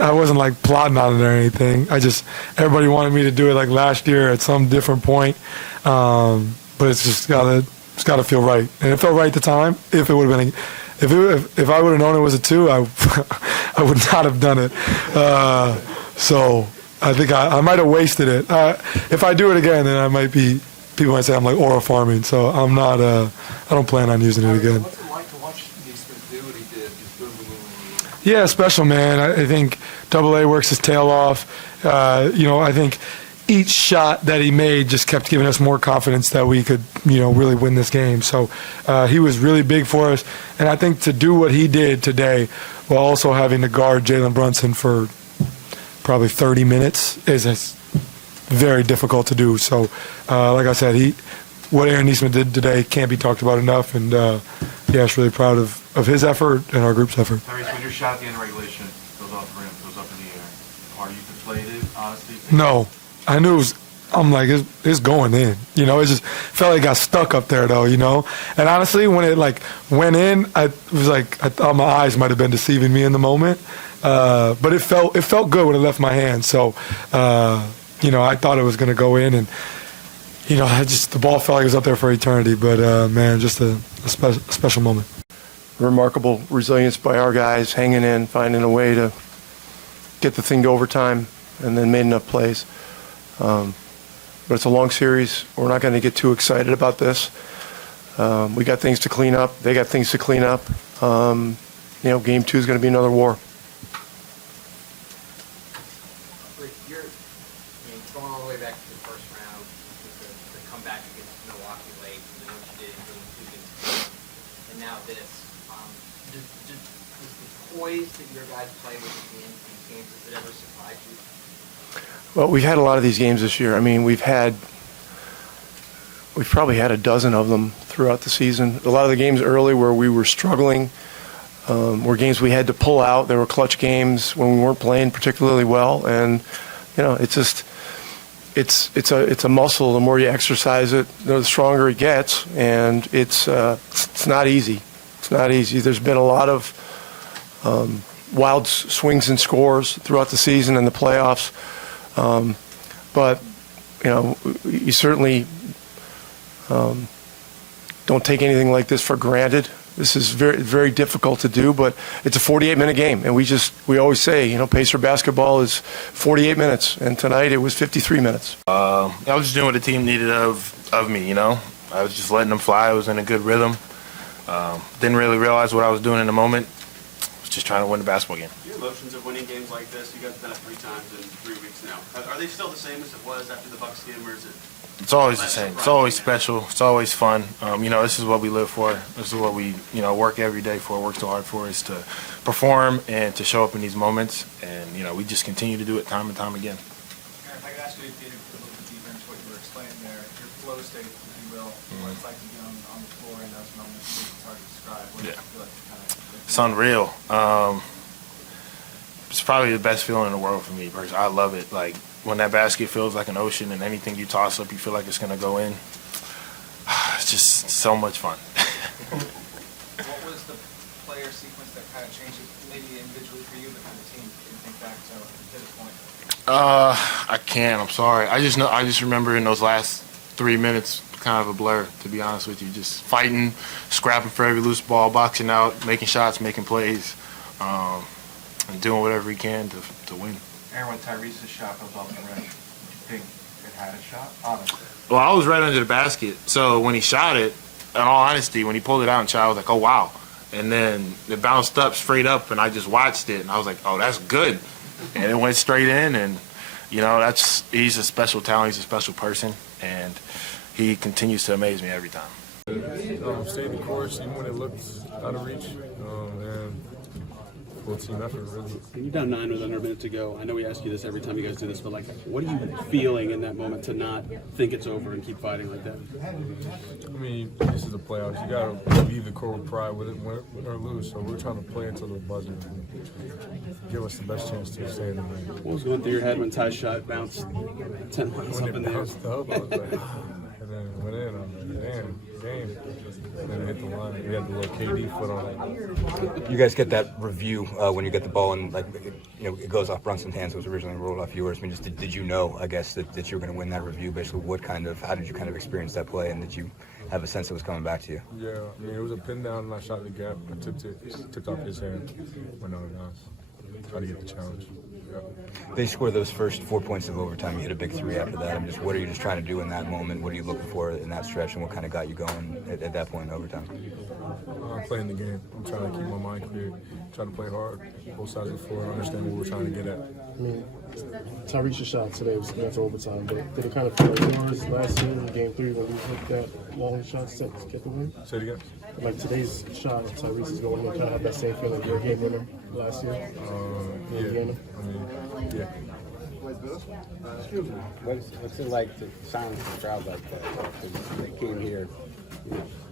I wasn't like plotting on it or anything. Everybody wanted me to do it like last year at some different point. But it's just gotta feel right. And it felt right at the time. If it would have been, if I would have known it was a 2, I would not have done it. So I think I might have wasted it. If I do it again, then I might be. People might say I'm like aura farming. So I'm not. I don't plan on using it again. What's it like to watch Nesmith do what he did? Just boom, boom, boom, boom. Yeah, special, man. I think AA works his tail off. I think each shot that he made just kept giving us more confidence that we could, really win this game. So he was really big for us. And I think to do what he did today while also having to guard Jalen Brunson for probably 30 minutes is very difficult to do. So, like I said, what Aaron Nesmith did today can't be talked about enough. And, it's really proud of his effort and our group's effort. Tyrese, when your shot at the end of regulation goes off the rim, goes up in the air, are you deflated, honestly? No. I knew I'm like, it's going in. It just felt like it got stuck up there, though, And honestly, when it, went in, I thought my eyes might have been deceiving me in the moment. But it felt good when it left my hand. So, I thought it was going to go in. And, the ball felt like it was up there for eternity. But, man, just a special moment. Remarkable resilience by our guys, hanging in, finding a way to get the thing to overtime, and then made enough plays. But it's a long series. We're not going to get too excited about this. We got things to clean up. They got things to clean up. Game 2 is going to be another war. Going all the way back to the first round, the comeback against Milwaukee late, and then what you did in Game 2, and now this. Does the poise that your guys play with in these games, does it ever surprise you? Well, we've had a lot of these games this year. I mean, we've probably had a dozen of them throughout the season. A lot of the games early where we were struggling were games we had to pull out. There were clutch games when we weren't playing particularly well, and it's a muscle. The more you exercise it, the stronger it gets, and it's not easy. It's not easy. There's been a lot of wild swings and scores throughout the season and the playoffs. But you certainly don't take anything like this for granted. This is very, very difficult to do, but it's a 48-minute game, and we always say, Pacer basketball is 48 minutes, and tonight it was 53 minutes. I was just doing what the team needed of me, I was just letting them fly. I was in a good rhythm. Didn't really realize what I was doing in the moment. Was just trying to win the basketball game. Your emotions of winning games like this, you guys have done it 3 times in 3 weeks now. Are they still the same as it was after the Bucks game, or is it? It's always the same. It's always special. It's always fun. This is what we live for. This is what we, work every day for, work so hard for, is to perform and to show up in these moments. And, we just continue to do it time and time again. Aaron, if I could ask you to dig a little bit deeper into what you were explaining there, your flow state, if you will, what it's like to be on the floor in those moments. It's hard to describe. What does it feel like to kind of... It's unreal. It's probably the best feeling in the world for me, personally. I love it. Like, when that basket feels like an ocean and anything you toss up, you feel like it's going to go in. It's just so much fun. What was the player sequence that kind of changed it, maybe individually for you, but for the team? Can you think back to this point? I can't. I'm sorry. I just remember in those last 3 minutes, kind of a blur, to be honest with you. Just fighting, scrapping for every loose ball, boxing out, making shots, making plays, and doing whatever he can to win. Aaron, when Tyrese's shot goes off the rim, did you think it had a shot? Honestly. Well, I was right under the basket, so when he shot it, in all honesty, when he pulled it out and shot, I was like, oh, wow. And then it bounced up, straight up, and I just watched it, and I was like, oh, that's good. And it went straight in, and, he's a special talent, he's a special person, and he continues to amaze me every time. Stay the course, even when it looked out of reach, and full team effort, really. You're down 9 with under a minute to go. I know we ask you this every time you guys do this, but what are you feeling in that moment to not think it's over and keep fighting like that? I mean, this is the playoffs. You gotta leave the court with pride, win or lose. So we're trying to play until the buzzer and give us the best chance to stay in the game. What was going through your head when Ty's shot bounced 10 miles up in the air? Bounced up, I was like, and then went in. I'm like, damn, game. and hit the line. We had the little KD foot on it. You guys get that review when you get the ball and it goes off Brunson's hands. It was originally rolled off yours. I mean, just did you know? I guess that you were going to win that review. Basically, how did you kind of experience that play, and did you have a sense it was coming back to you? Yeah, I mean, it was a pin down, and I shot the gap. I tipped off his hand, went out of bounds. Try to get the challenge. Yeah. They scored those first 4 points of overtime. You hit a big three after that. What are you just trying to do in that moment? What are you looking for in that stretch, and what kind of got you going at that point in overtime? Playing the game. I'm trying to keep my mind clear, try to play hard, both sides of the floor, understand what we're trying to get at. I mean, Tyrese's shot today was that's overtime, but did it kind of feel like yours last year in Game 3 when we hit that long shot to get the win? Say it again? Like today's shot, Tyrese is going to kind of have that same feeling your game winner last year? Yeah. What's it like to silence the crowd like that? Because they came here,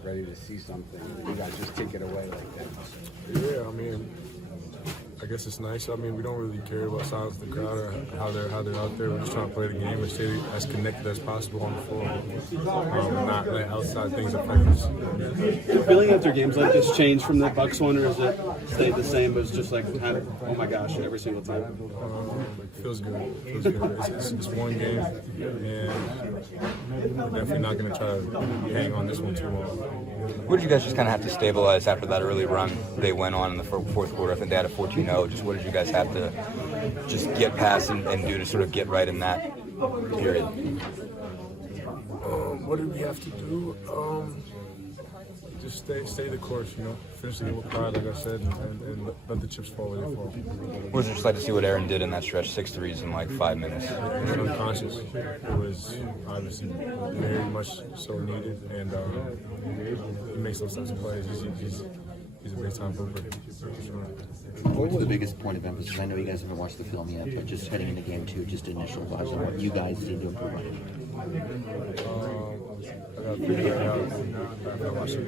ready to see something, and you guys just take it away like that. Yeah, I mean, I guess it's nice. I mean, we don't really care about silencing the crowd or how they're out there. We're just trying to play the game and stay as connected as possible on the floor, and not let outside things affect us. The feeling after games like this change from the Bucks one, or is it stayed the same? But it's just like, oh my gosh, every single time. It feels good. It's one game, and we're definitely not going to try to hang on this one too long. What did you guys just kind of have to stabilize after that early run they went on in the fourth quarter? I think they had a 14-0. Just what did you guys have to just get past and do to sort of get right in that period? What did we have to do? Just stay the course, finish the game with pride, like I said, and let the chips fall where they fall. What was it just like to see what Aaron did in that stretch, 6 threes in like 5 minutes? He was unconscious. It was obviously very much so needed, and he makes those types of plays. He's a big-time hooper. What was the biggest point of emphasis? I know you guys haven't watched the film yet, but just heading into game 2, just initial thoughts on what you guys need to improve on it. I got to figure it out after I watch the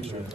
game.